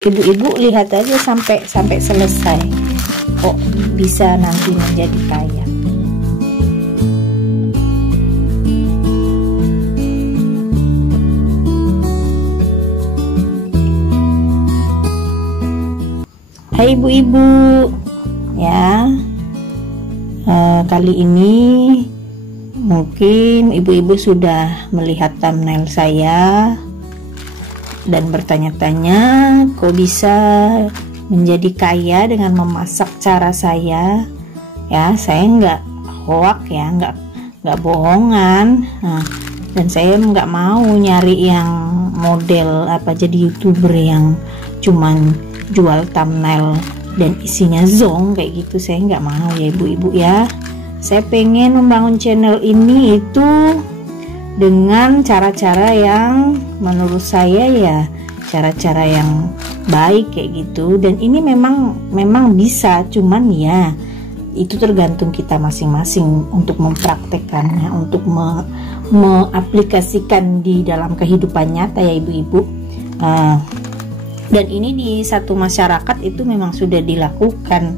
Ibu-ibu lihat aja sampai selesai, kok bisa nanti menjadi kaya. Hai ibu-ibu ya, kali ini mungkin ibu-ibu sudah melihat thumbnail saya dan bertanya-tanya kok bisa menjadi kaya dengan memasak cara saya ya. Saya nggak hoak ya, nggak bohongan. Dan saya nggak mau nyari yang model jadi YouTuber yang cuman jual thumbnail dan isinya zong kayak gitu. Saya nggak mau ya ibu-ibu ya. Saya pengen membangun channel ini itu dengan cara-cara yang menurut saya ya cara-cara yang baik kayak gitu. Dan ini memang bisa, cuman ya itu tergantung kita masing-masing untuk mempraktekannya, untuk mengaplikasikan di dalam kehidupan nyata ya ibu-ibu. Dan ini di satu masyarakat itu memang sudah dilakukan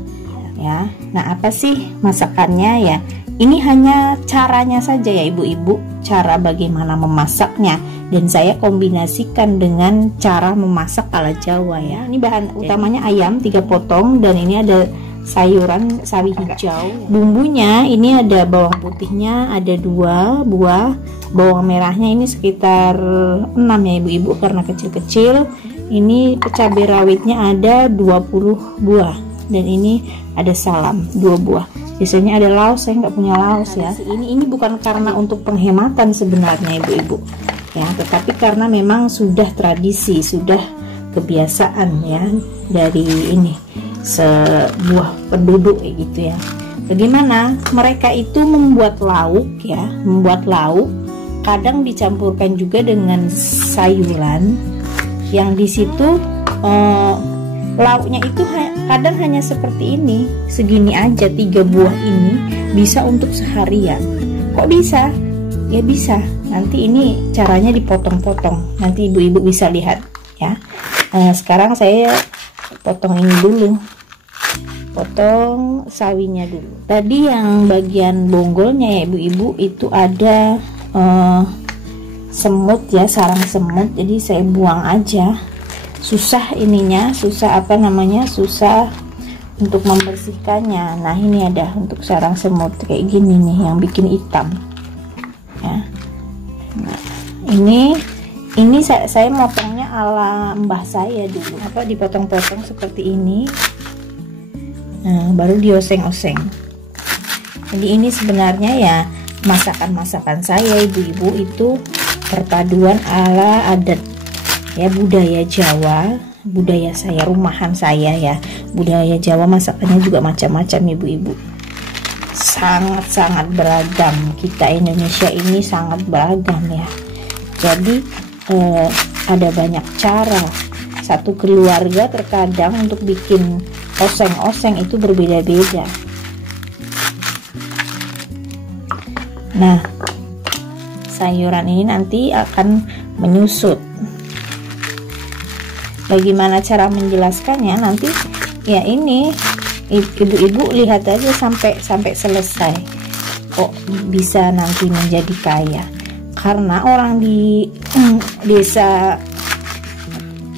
ya. Nah, apa sih masakannya ya? Ini hanya caranya saja ya ibu-ibu, cara bagaimana memasaknya, dan saya kombinasikan dengan cara memasak ala Jawa ya. Ini bahan utamanya ayam 3 potong, dan ini ada sayuran sawi hijau. Bumbunya ini ada bawang putihnya ada 2 buah, bawang merahnya ini sekitar 6 ya ibu-ibu karena kecil-kecil. Ini cabai rawitnya ada 20 buah, dan ini ada salam 2 buah. Biasanya ada laos, saya nggak punya laos ya. Ini bukan karena untuk penghematan sebenarnya ibu-ibu ya, tetapi karena memang sudah tradisi, sudah kebiasaan ya dari ini sebuah penduduk kayak gitu ya. Bagaimana mereka itu membuat lauk ya, membuat lauk kadang dicampurkan juga dengan sayuran yang di situ lauknya itu kadang hanya seperti ini, segini aja, 3 buah ini bisa untuk seharian. Kok bisa? Ya bisa. Nanti ini caranya dipotong-potong, nanti ibu-ibu bisa lihat ya. Sekarang saya potong ini dulu, potong sawinya dulu. Tadi yang bagian bonggolnya ya ibu-ibu itu ada semut ya, sarang semut, jadi saya buang aja. Susah ininya, susah susah untuk membersihkannya. Nah, ini ada untuk sarang semut kayak gini nih yang bikin hitam ya. Nah, ini saya motongnya ala mbah saya dulu, dipotong-potong seperti ini. Nah, baru dioseng-oseng. Jadi ini sebenarnya ya masakan-masakan saya ibu-ibu itu perpaduan ala adat ya, budaya Jawa, budaya saya, rumahan saya ya. Budaya Jawa masakannya juga macam-macam ibu-ibu, sangat-sangat beragam. Kita Indonesia ini sangat beragam ya. Jadi ada banyak cara. Satu keluarga terkadang untuk bikin oseng-oseng itu berbeda-beda. Nah, sayuran ini nanti akan menyusut. Bagaimana cara menjelaskannya nanti ya, ini ibu-ibu lihat aja sampai selesai, kok bisa nanti menjadi kaya. Karena orang di desa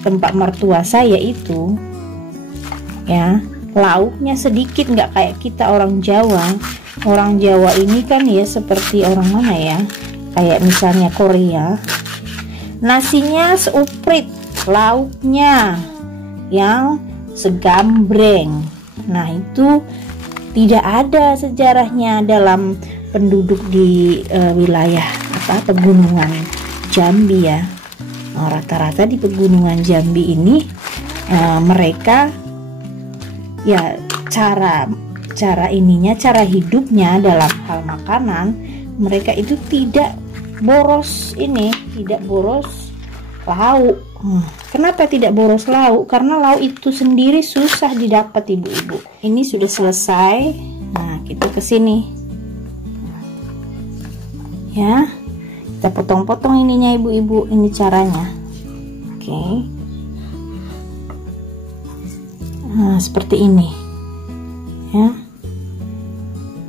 tempat mertua saya itu ya, lauknya sedikit, nggak kayak kita orang Jawa. Orang Jawa ini kan ya seperti orang mana ya, kayak misalnya Korea, nasinya seuprit, lauknya yang segambreng. Nah, itu tidak ada sejarahnya dalam penduduk di wilayah pegunungan Jambi ya. Rata-rata di pegunungan Jambi ini mereka ya cara hidupnya dalam hal makanan, mereka itu tidak boros lauk. Kenapa tidak boros lauk? Karena lauk itu sendiri susah didapat ibu-ibu. Ini sudah selesai. Nah, kita ke sini ya, kita potong-potong ininya ibu-ibu. Ini caranya. Oke. Nah, seperti ini ya.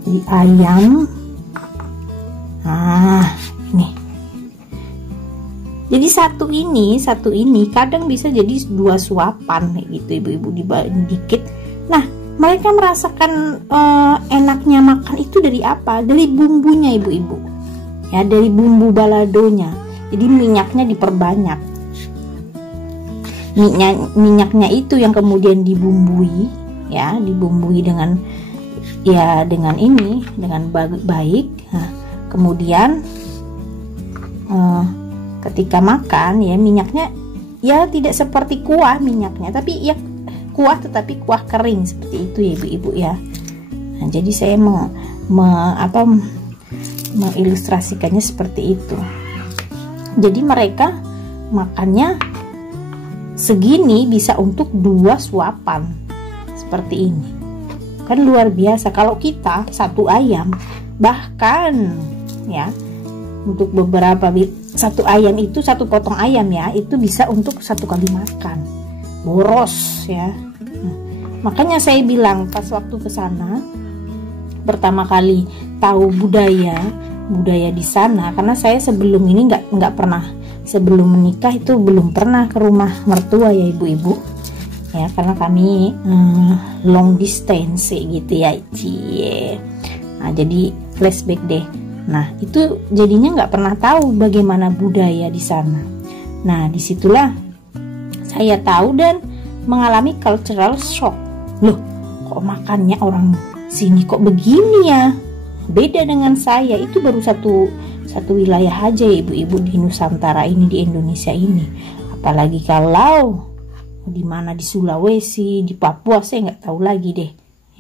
Jadi ayam, nah ini. Jadi satu ini kadang bisa jadi 2 suapan kayak gitu ibu-ibu, dikit. Nah, mereka merasakan enaknya makan itu dari apa? Dari bumbunya ibu-ibu. Ya, dari bumbu baladonya. Jadi minyaknya diperbanyak. Minyaknya itu yang kemudian dibumbui, ya, dibumbui dengan baik. Nah, kemudian ketika makan ya, minyaknya ya tidak seperti kuah minyaknya, tapi ya kuah, tetapi kuah kering seperti itu ya ibu-ibu ya. Nah, jadi saya mengilustrasikannya seperti itu. Jadi mereka makannya segini bisa untuk 2 suapan seperti ini. Kan luar biasa. Kalau kita satu ayam, bahkan ya untuk beberapa satu ayam itu, satu potong ayam ya, itu bisa untuk 1 kali makan, boros ya. Makanya saya bilang pas waktu ke sana pertama kali tahu budaya di sana, karena saya sebelum ini nggak pernah, sebelum menikah itu belum pernah ke rumah mertua ya ibu-ibu ya, karena kami long distance gitu ya, cie. Nah, jadi flashback deh. Nah, itu jadinya nggak pernah tahu bagaimana budaya di sana. Nah, disitulah saya tahu dan mengalami cultural shock. Loh, kok makannya orang sini kok begini ya? Beda dengan saya. Itu baru satu wilayah aja ya ibu-ibu di Nusantara ini, di Indonesia ini. Apalagi kalau di mana, di Sulawesi, di Papua, saya nggak tahu lagi deh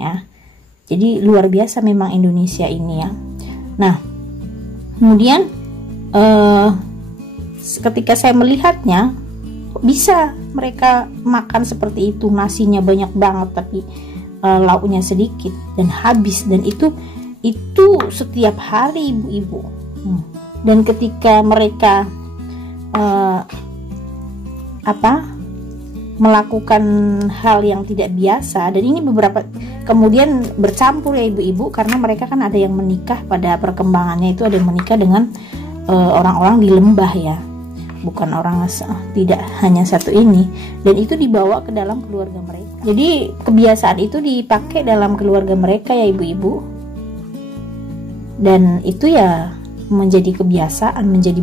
ya. Jadi luar biasa memang Indonesia ini ya. Nah, kemudian ketika saya melihatnya, kok bisa mereka makan seperti itu, nasinya banyak banget tapi lauknya sedikit dan habis, dan itu setiap hari ibu-ibu. Dan ketika mereka melakukan hal yang tidak biasa, dan ini beberapa kemudian bercampur ya ibu-ibu, karena mereka kan ada yang menikah pada perkembangannya itu, ada yang menikah dengan orang-orang di lembah ya, bukan orang, tidak hanya satu ini, dan itu dibawa ke dalam keluarga mereka. Jadi kebiasaan itu dipakai dalam keluarga mereka ya ibu-ibu, dan itu ya menjadi kebiasaan, menjadi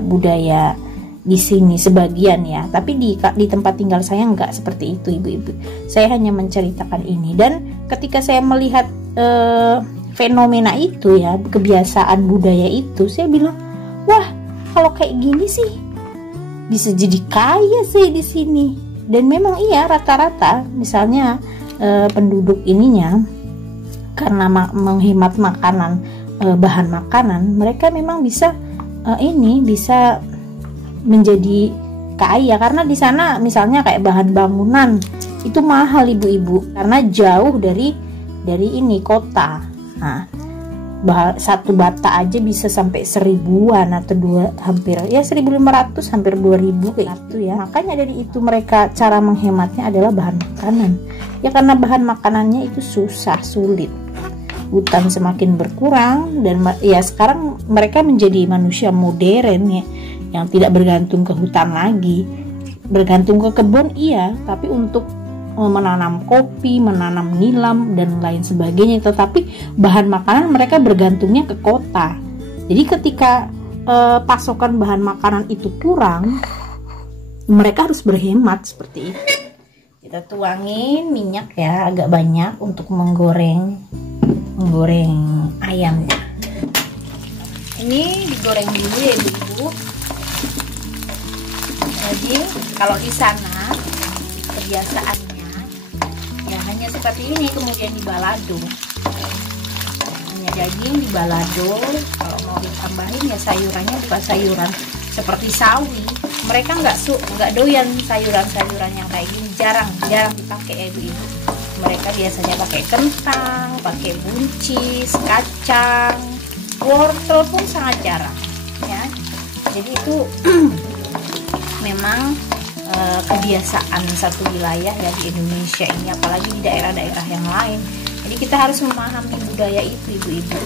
budaya di sini sebagian ya. Tapi di tempat tinggal saya enggak seperti itu ibu-ibu. Saya hanya menceritakan ini, dan ketika saya melihat fenomena itu ya, kebiasaan budaya itu, saya bilang, wah, kalau kayak gini sih bisa jadi kaya sih di sini. Dan memang iya, rata-rata misalnya penduduk ininya karena menghemat makanan, bahan makanan, mereka memang bisa bisa menjadi kaya, karena di sana misalnya kayak bahan bangunan itu mahal ibu-ibu, karena jauh dari ini kota. Nah, satu bata aja bisa sampai 1000-an atau hampir ya 1.500 hampir 2.000 kayak gitu ya. Makanya dari itu mereka cara menghematnya adalah bahan makanan ya, karena bahan makanannya itu sulit. Hutan semakin berkurang, dan ya sekarang mereka menjadi manusia modern ya, yang tidak bergantung ke hutan lagi, bergantung ke kebun iya, tapi untuk menanam kopi, menanam nilam dan lain sebagainya. Tetapi bahan makanan mereka bergantungnya ke kota. Jadi ketika pasokan bahan makanan itu kurang, mereka harus berhemat seperti itu. Kita tuangin minyak ya, agak banyak untuk menggoreng ayamnya. Ini digoreng dulu ya ibu. Jadi kalau di sana kebiasaannya ya hanya seperti ini, kemudian dibalado, hanya daging dibalado. Kalau mau ditambahin ya sayurannya bukan sayuran seperti sawi. Mereka nggak doyan sayuran yang kayak gini, jarang dipakai ya ibu-ibu. Mereka biasanya pakai kentang, pakai buncis, kacang, wortel pun sangat jarang ya. Jadi itu memang kebiasaan satu wilayah ya di Indonesia ini, apalagi di daerah-daerah yang lain. Jadi kita harus memahami budaya itu, ibu-ibu.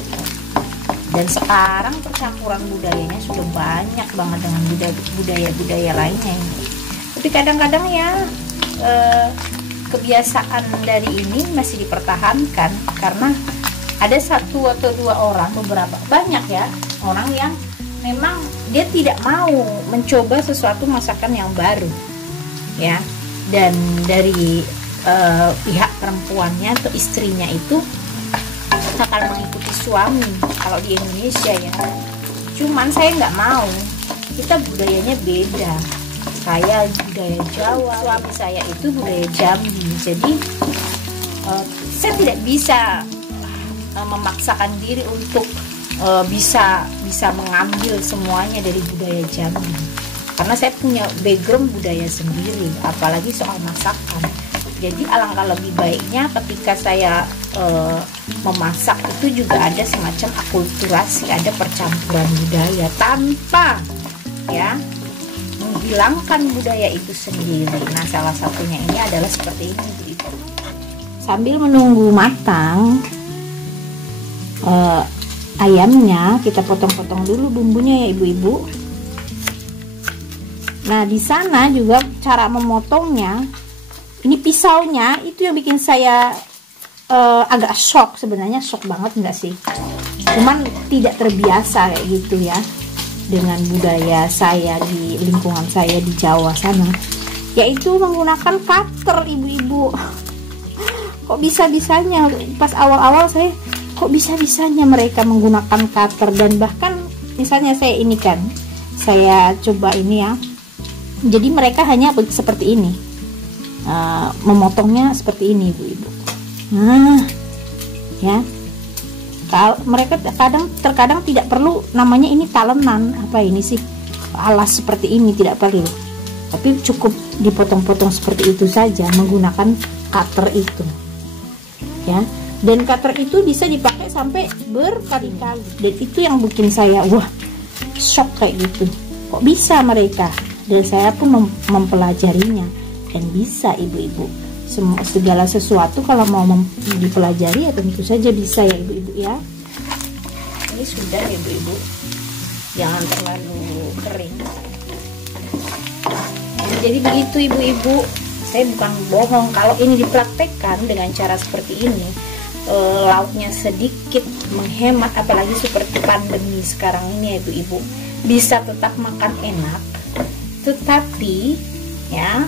Dan sekarang percampuran budayanya sudah banyak banget dengan budaya-budaya lainnya ini. Tapi kadang-kadang ya kebiasaan dari ini masih dipertahankan karena ada satu atau dua orang, banyak ya orang yang memang dia tidak mau mencoba sesuatu masakan yang baru ya. Dan dari pihak perempuannya atau istrinya itu akan mengikuti suami kalau di Indonesia ya. Cuman saya nggak mau, kita budayanya beda. Saya budaya Jawa, suami saya itu budaya Jambi. Jadi saya tidak bisa memaksakan diri untuk bisa mengambil semuanya dari budaya Jambi, karena saya punya background budaya sendiri, apalagi soal masakan. Jadi alangkah lebih baiknya ketika saya memasak itu juga ada semacam akulturasi, ada percampuran budaya tanpa ya menghilangkan budaya itu sendiri. Nah, salah satunya ini adalah seperti ini, Bu. Sambil menunggu matang ayamnya, kita potong-potong dulu bumbunya ya, ibu-ibu. Nah, di sana juga cara memotongnya, ini pisaunya itu yang bikin saya agak shock, sebenarnya shock banget enggak sih, cuman tidak terbiasa kayak gitu ya dengan budaya saya di lingkungan saya di Jawa sana, yaitu menggunakan cutter, ibu-ibu. Kok bisa-bisanya pas awal-awal saya, kok bisa-bisanya mereka menggunakan cutter. Dan bahkan misalnya saya ini kan, saya coba ini ya, jadi mereka hanya seperti ini, memotongnya seperti ini, ibu-ibu. Nah ya, kalau mereka terkadang tidak perlu, namanya ini talenan, apa ini sih, alas seperti ini, tidak perlu, tapi cukup dipotong-potong seperti itu saja menggunakan cutter itu ya. Dan cutter itu bisa dipakai sampai berkali-kali, dan itu yang bikin saya wah shock kayak gitu, kok bisa mereka. Dan saya pun mempelajarinya, dan bisa, ibu-ibu. Segala sesuatu kalau mau dipelajari ya tentu saja bisa ya, ibu-ibu ya. Ini sudah, ibu-ibu, jangan terlalu kering. Jadi begitu, ibu-ibu, saya bukan bohong kalau ini dipraktekkan dengan cara seperti ini, lauknya sedikit, menghemat, apalagi seperti pandemi sekarang ini ya, ibu-ibu, bisa tetap makan enak, tetapi ya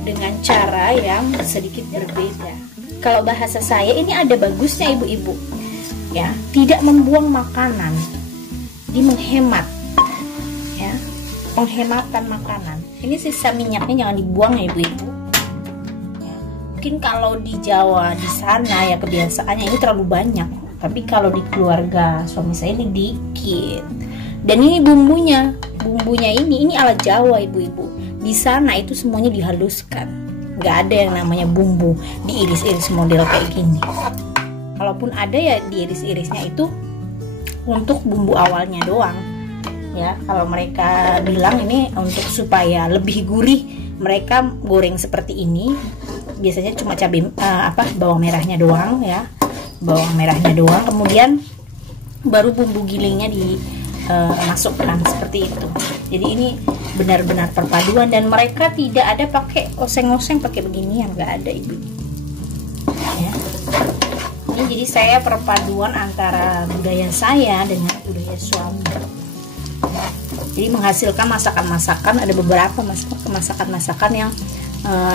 dengan cara yang sedikit berbeda. Kalau bahasa saya ini ada bagusnya, ibu-ibu ya, tidak membuang makanan, jadi menghemat ya, penghematan makanan. Ini sisa minyaknya jangan dibuang ya, ibu-ibu ya. Mungkin kalau di Jawa di sana ya kebiasaannya ini terlalu banyak, tapi kalau di keluarga suami saya ini dikit. Dan ini bumbunya ini ala Jawa, ibu-ibu. Di sana itu semuanya dihaluskan, nggak ada yang namanya bumbu diiris-iris model kayak gini. Kalaupun ada ya diiris-irisnya itu untuk bumbu awalnya doang ya. Kalau mereka bilang ini untuk supaya lebih gurih, mereka goreng seperti ini. Biasanya cuma cabai bawang merahnya doang ya, bawang merahnya doang, kemudian baru bumbu gilingnya masukkan seperti itu. Jadi ini benar-benar perpaduan, dan mereka tidak ada pakai oseng-oseng pakai beginian, nggak ada, ibu ya. Ini jadi saya perpaduan antara budaya saya dengan budaya suami. Jadi menghasilkan masakan-masakan, ada beberapa masakan-masakan yang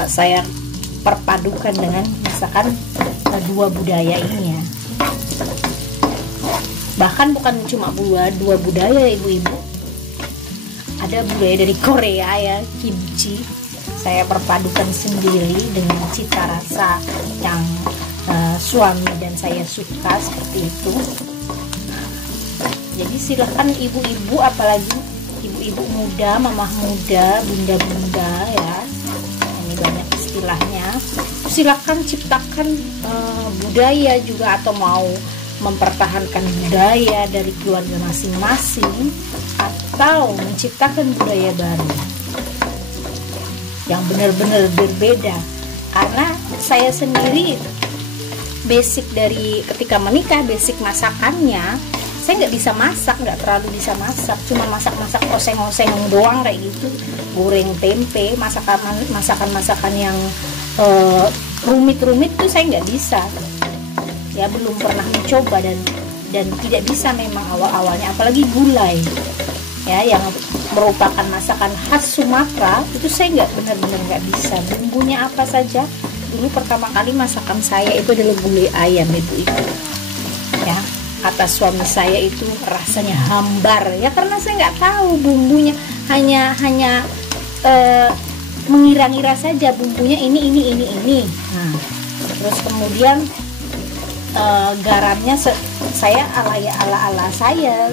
saya perpadukan dengan masakan dua budaya ini ya. Bahkan bukan cuma dua budaya, ibu-ibu, ada budaya dari Korea ya, kimchi, saya perpadukan sendiri dengan cita rasa yang suami dan saya suka seperti itu. Jadi silahkan ibu-ibu, apalagi ibu-ibu muda, mamah muda, bunda-bunda ya, ini banyak istilahnya, silahkan ciptakan budaya juga, atau mau mempertahankan budaya dari keluarga masing-masing atau menciptakan budaya baru yang benar-benar berbeda. Karena saya sendiri basic dari ketika menikah, basic masakannya saya nggak bisa masak, nggak terlalu bisa masak, cuma masak-masak oseng-oseng doang kayak gitu, goreng tempe, masakan yang rumit-rumit tuh saya nggak bisa ya, belum pernah mencoba dan tidak bisa memang awal-awalnya, apalagi gulai ya yang merupakan masakan khas Sumatera itu saya benar-benar nggak bisa. Bumbunya apa saja, dulu pertama kali masakan saya itu adalah gulai ayam ibu-ibu ya. Kata suami saya itu rasanya hambar ya, karena saya nggak tahu bumbunya, hanya mengira-ngira saja bumbunya ini. Nah, terus kemudian garamnya saya ala saya,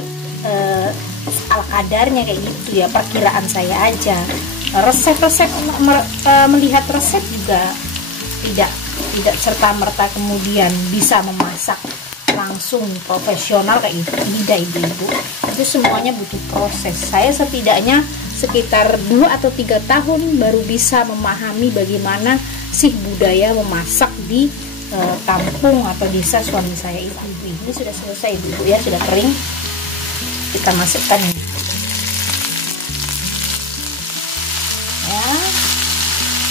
ala kadarnya kayak gitu ya, perkiraan saya aja. Resep-resep melihat resep juga tidak serta merta kemudian bisa memasak langsung profesional kayak gitu, tidak ibu-ibu. Itu semuanya butuh proses. Saya setidaknya sekitar 2 atau 3 tahun baru bisa memahami bagaimana sih budaya memasak di kampung atau desa suami saya itu. Ini sudah selesai ibu ya, sudah kering, kita masukkan ini ya.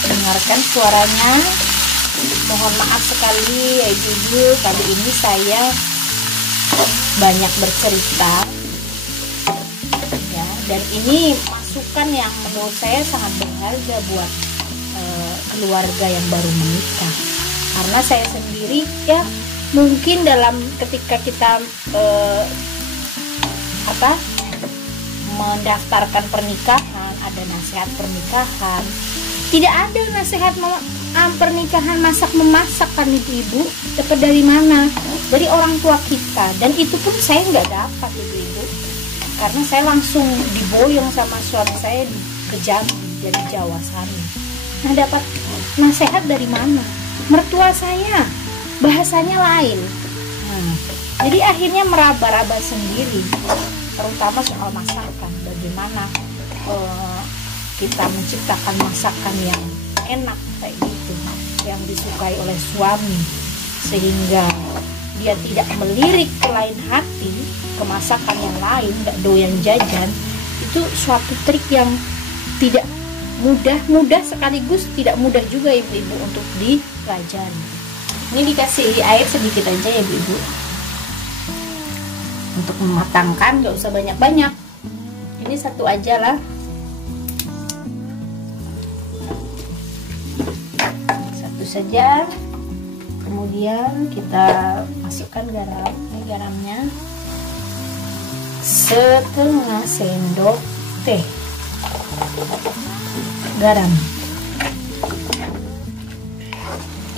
Dengarkan suaranya. Mohon maaf sekali ya ibu-ibu, kali ini saya banyak bercerita ya, dan ini masukan yang menurut saya sangat berharga buat keluarga yang baru menikah. Karena saya sendiri ya, mungkin dalam ketika kita mendaftarkan pernikahan, ada nasihat pernikahan, tidak ada nasihat pernikahan memasak kan ibu-ibu. Dapat dari mana? Dari orang tua kita, dan itu pun saya nggak dapat ibu-ibu, karena saya langsung diboyong sama suami saya ke Jambi dari Jawa sana. Nah, dapat nasihat dari mana? Mertua saya bahasanya lain. Jadi akhirnya meraba-raba sendiri, terutama soal masakan, bagaimana kita menciptakan masakan yang enak kayak gitu, yang disukai oleh suami, sehingga dia tidak melirik ke lain hati ke masakan yang lain, nggak doyan jajan. Itu suatu trik yang tidak mudah sekaligus tidak mudah juga ibu-ibu untuk dipelajari. Ini dikasih air sedikit aja ya ibu-ibu, untuk mematangkan, nggak usah banyak-banyak. Ini satu aja lah. Saja, kemudian kita masukkan garam. Ini garamnya setengah sendok teh garam.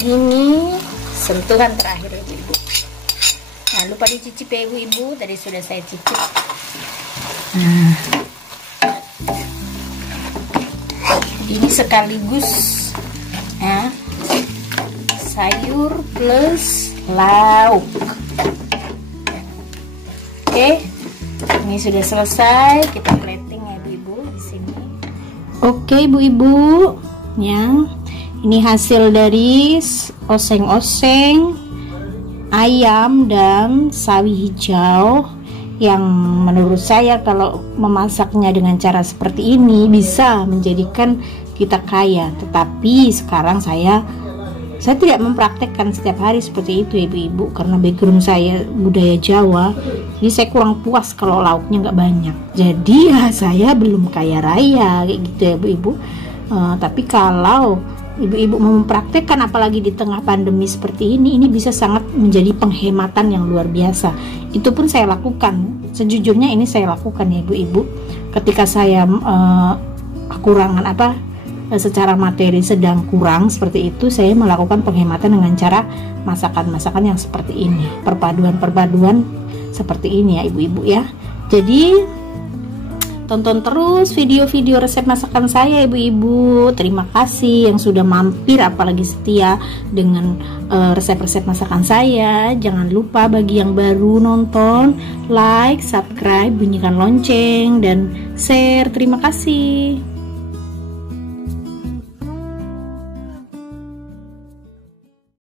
Ini sentuhan terakhir ya ibu. Nah, lupa dicicip ya ibu-ibu, tadi sudah saya cicip. Nah, ini sekaligus ya, sayur plus lauk. Oke, ini sudah selesai. Kita plating ya ibu-ibu di sini. Oke ibu-ibu, ya, ini hasil dari oseng-oseng ayam dan sawi hijau, yang menurut saya kalau memasaknya dengan cara seperti ini bisa menjadikan kita kaya. Tetapi sekarang saya tidak mempraktekkan setiap hari seperti itu ibu-ibu, karena background saya budaya Jawa, jadi saya kurang puas kalau lauknya nggak banyak. Jadi ya saya belum kaya raya kayak gitu ya ibu-ibu. Tapi kalau ibu-ibu mau mempraktekkan, apalagi di tengah pandemi seperti ini bisa sangat menjadi penghematan yang luar biasa. Itu pun saya lakukan, sejujurnya ini saya lakukan ya ibu-ibu, ketika saya kekurangan secara materi sedang kurang seperti itu, saya melakukan penghematan dengan cara masakan-masakan yang seperti ini, perpaduan seperti ini ya ibu-ibu ya. Jadi tonton terus video-video resep masakan saya ibu-ibu. Terima kasih yang sudah mampir, apalagi setia dengan resep-resep masakan saya. Jangan lupa bagi yang baru nonton, like, subscribe, bunyikan lonceng, dan share. Terima kasih.